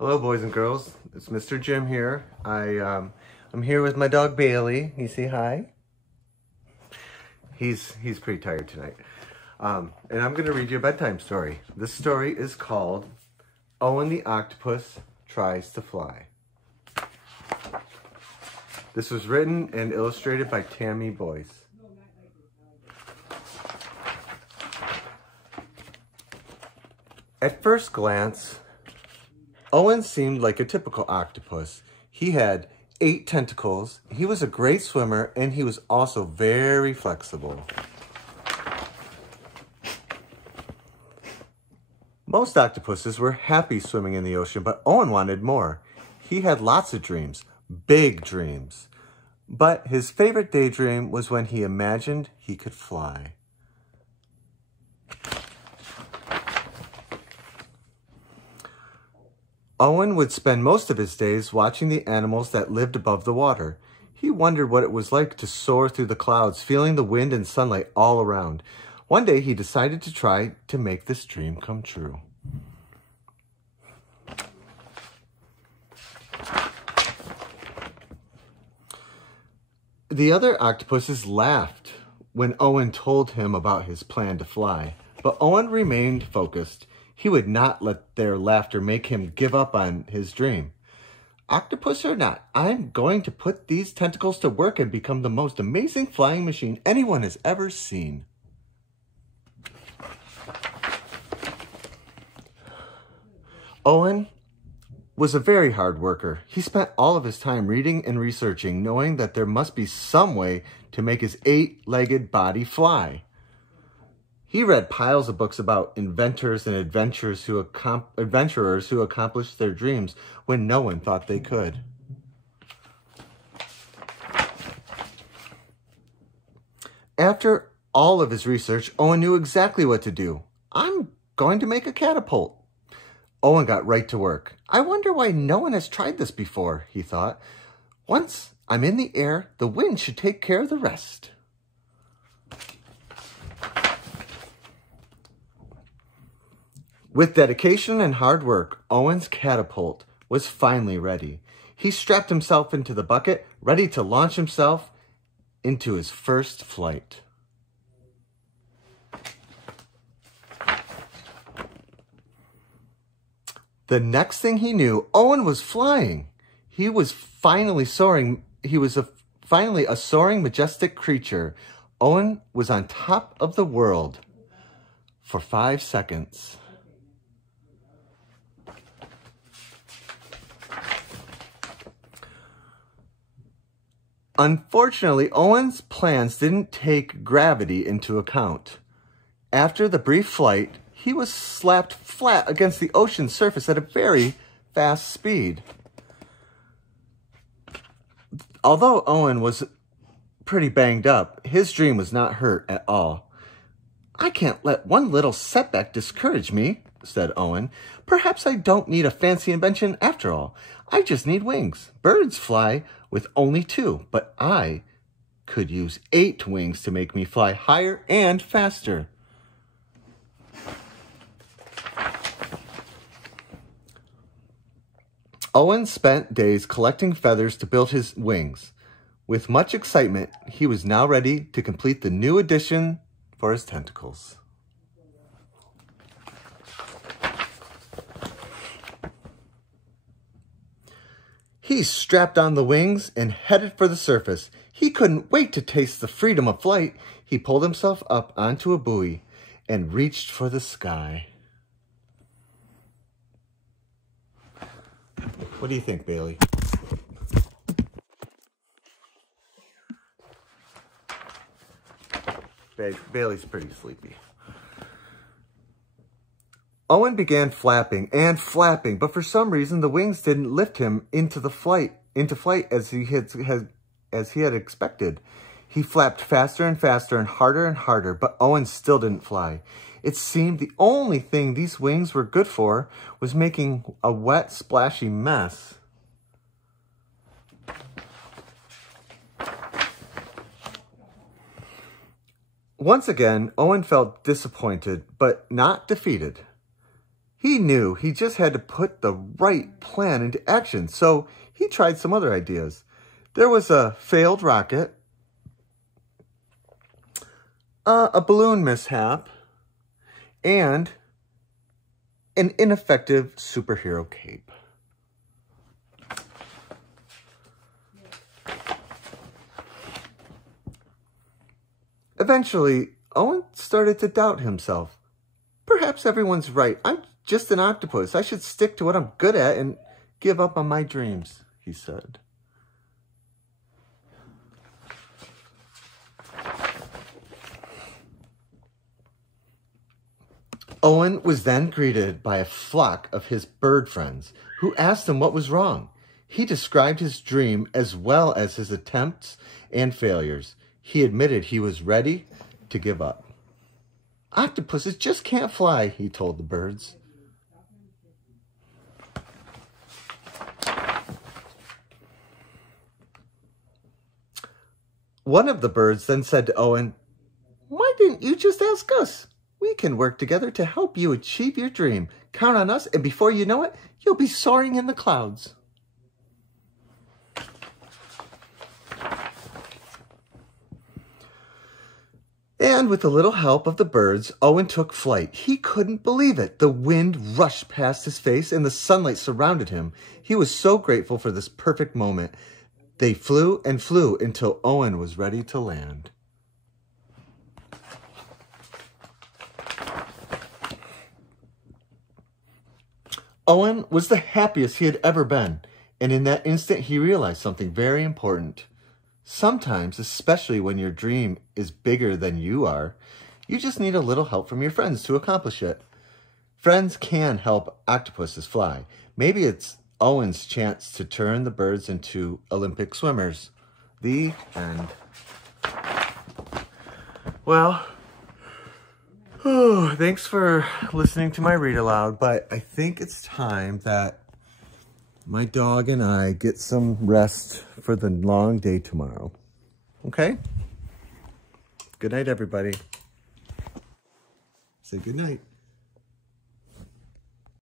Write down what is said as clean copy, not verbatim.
Hello, boys and girls. It's Mr. Jim here. I'm here with my dog Bailey. You say hi? He's pretty tired tonight. And I'm gonna read you a bedtime story. This story is called Owen the Octopus Tries to Fly. This was written and illustrated by Tammy Boyce. At first glance, Owen seemed like a typical octopus. He had 8 tentacles, he was a great swimmer, and he was also very flexible. Most octopuses were happy swimming in the ocean, but Owen wanted more. He had lots of dreams, big dreams. But his favorite daydream was when he imagined he could fly. Owen would spend most of his days watching the animals that lived above the water. He wondered what it was like to soar through the clouds, feeling the wind and sunlight all around. One day, he decided to try to make this dream come true. The other octopuses laughed when Owen told him about his plan to fly, but Owen remained focused. He would not let their laughter make him give up on his dream. Octopus or not, I'm going to put these tentacles to work and become the most amazing flying machine anyone has ever seen. Owen was a very hard worker. He spent all of his time reading and researching, knowing that there must be some way to make his 8-legged body fly. He read piles of books about inventors and adventurers who accomplished their dreams when no one thought they could. After all of his research, Owen knew exactly what to do. I'm going to make a catapult. Owen got right to work. I wonder why no one has tried this before, he thought. Once I'm in the air, the wind should take care of the rest. With dedication and hard work, Owen's catapult was finally ready. He strapped himself into the bucket, ready to launch himself into his first flight. The next thing he knew, Owen was flying. He was finally soaring. He was finally a soaring, majestic creature. Owen was on top of the world for 5 seconds. Unfortunately, Owen's plans didn't take gravity into account. After the brief flight, he was slapped flat against the ocean surface at a very fast speed. Although Owen was pretty banged up, his dream was not hurt at all. I can't let one little setback discourage me, said Owen. Perhaps I don't need a fancy invention after all. I just need wings. Birds fly with only 2, but I could use 8 wings to make me fly higher and faster. Owen spent days collecting feathers to build his wings. With much excitement, he was now ready to complete the new addition for his tentacles. He strapped on the wings and headed for the surface. He couldn't wait to taste the freedom of flight. He pulled himself up onto a buoy and reached for the sky. What do you think, Bailey? Bailey's pretty sleepy. Owen began flapping and flapping, but for some reason the wings didn't lift him into flight as he had expected. He flapped faster and faster and harder, but Owen still didn't fly. It seemed the only thing these wings were good for was making a wet, splashy mess. Once again, Owen felt disappointed, but not defeated. He knew he just had to put the right plan into action, so he tried some other ideas. There was a failed rocket, a balloon mishap, and an ineffective superhero cape. Eventually, Owen started to doubt himself. Perhaps everyone's right. I'm just an octopus. I should stick to what I'm good at and give up on my dreams, he said. Owen was then greeted by a flock of his bird friends who asked him what was wrong. He described his dream as well as his attempts and failures. He admitted he was ready to give up. Octopuses just can't fly, he told the birds. One of the birds then said to Owen, "Why didn't you just ask us? We can work together to help you achieve your dream. Count on us, and before you know it, you'll be soaring in the clouds." And with a little help of the birds, Owen took flight. He couldn't believe it. The wind rushed past his face and the sunlight surrounded him. He was so grateful for this perfect moment. They flew and flew until Owen was ready to land. Owen was the happiest he had ever been, and in that instant he realized something very important. Sometimes, especially when your dream is bigger than you are, you just need a little help from your friends to accomplish it. Friends can help octopuses fly. Maybe it's Owen's chance to turn the birds into Olympic swimmers. The end. Well, thanks for listening to my read aloud, but I think it's time that my dog and I get some rest for the long day tomorrow. Okay? Good night, everybody. Say good night.